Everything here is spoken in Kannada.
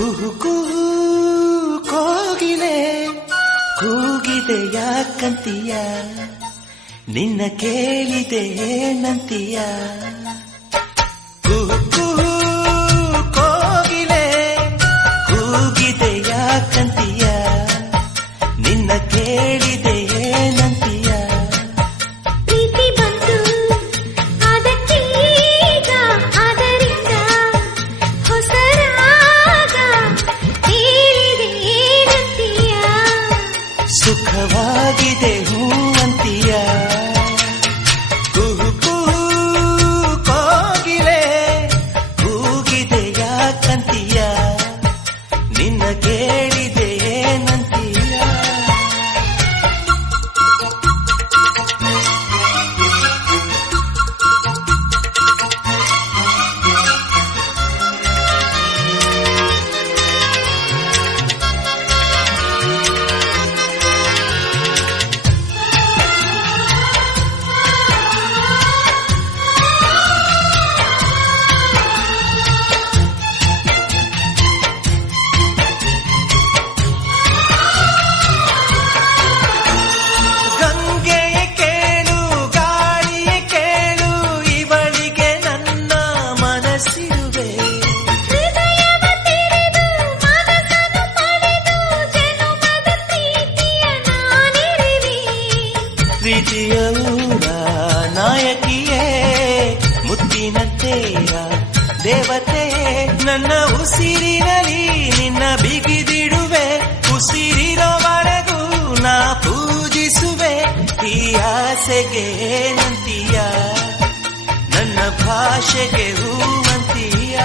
ಕುಹು ಕುಹು ಕೋಗಿಲೆ ಕೂಗಿದೆ ಯಾಕಂತೀಯ, ನಿನ್ನ ಕೇಳಿದೆ ಏನಂತೀಯ. ಕುಹು ಕುಹು ಕೋಗಿಲೆ ಕೂಗಿದೆ ಯಾಕಂತೀಯ, ನಿನ್ನ ಕೇಳಿದೆ ಏನಂತೀಯ. ಪ್ರೀತಿ ಬಂತು ಅದಕ್ಕೀಗ, ಅದರಿಂದ ಹೊಸರಾಗ ಹೇಳಿದೆ ಏನಂತೀಯ. ಸುಖವಾಗಿದೆ ಹೂವಂತೀಯ. ಕುಹು ಕುಹು ಕೋಗಿಲೆ ಕೂಗಿದೆ ಯಾಕಂತೀಯ, ನಿನ್ನ ಕೇಳಿದೆ ಏನಂತೀಯ. ಗಂಗೆಯ ಕೇಳು ಗಾಳಿಯ ಕೇಳು, ಇವಳಿಗೆ ನನ್ನ ಮನಸ್ಸಿರುವೆ. ಹೃದಯವ ತೆರೆದು ಮನಸ್ಸನ್ನು ಪಡೆದು ಜನುಮದ ಪ್ರೀತಿಯ ನಾನಿರುವೆ. ಪ್ರೀತಿಯ ಊರ ನಾಯಕಿಯೇ, ಮುತ್ತಿನ ತೇರ ದೇವತೆ, ನನ್ನ ಉಸಿರಿನಲ್ಲಿ ನಿನ್ನ ಬಿಗಿದಿಡುವೆ. ಉಸಿರಿರೋವರೆಗೂ ನಾ ಪೂಜಿಸುವೆ. ಈ ಆಸೆಗೆ ಏನಂತೀಯ, ನನ್ನ ಭಾಷೆಗೆ ಹೂವಂತೀಯ.